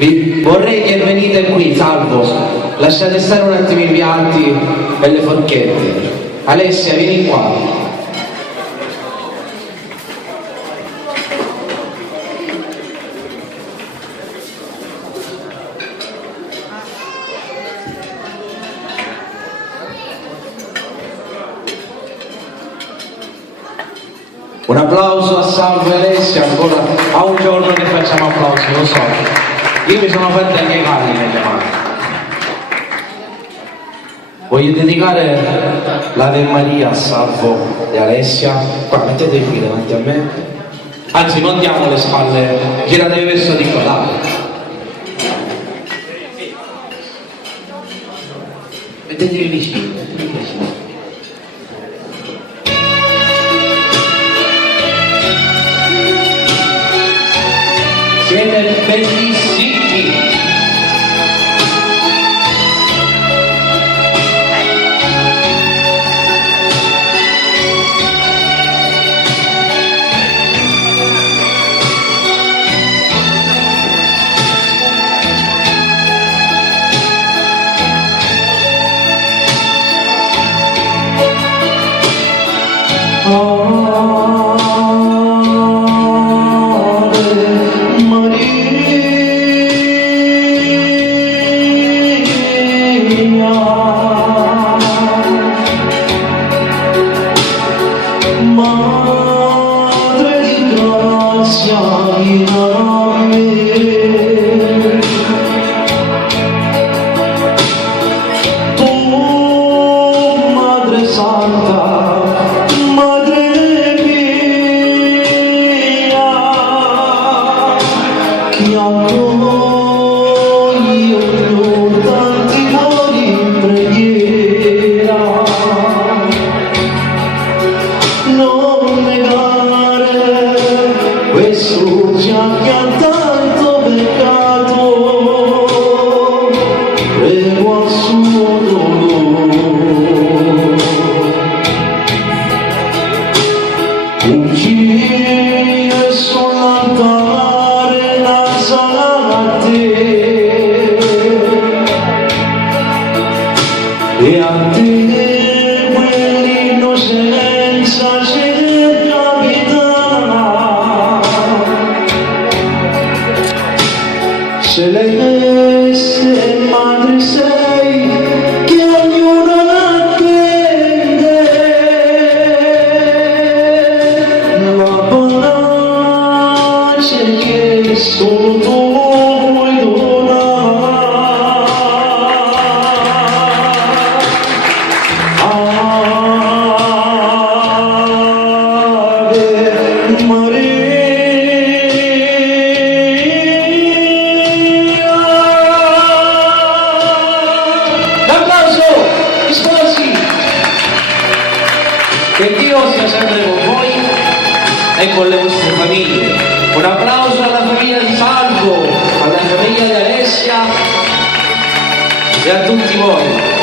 Vorrei che venite qui, Salvo. Lasciate stare un attimo i piatti e le forchette. Alessia, vieni qua. Un applauso a Salvo e Alessia, ancora a un giorno che facciamo applausi, lo so. Io mi sono fatto anche i calli nelle mani. Voglio dedicare l'Ave Maria a Salvo e Alessia. Qua, mettetevi qui davanti a me. Anzi, non diamo le spalle, giratevi verso di qua, dai. Mettetevi vicino, mettetevi vicino. Siete bellissimi! E a te quell'innocenza c'è capitana, celeste madre sei che ognuno attende, la pace che solo tu puoi donare. Che Dio sia sempre con voi e con le vostre famiglie. Un applauso alla famiglia di Salvo, alla famiglia di Alessia e a tutti voi.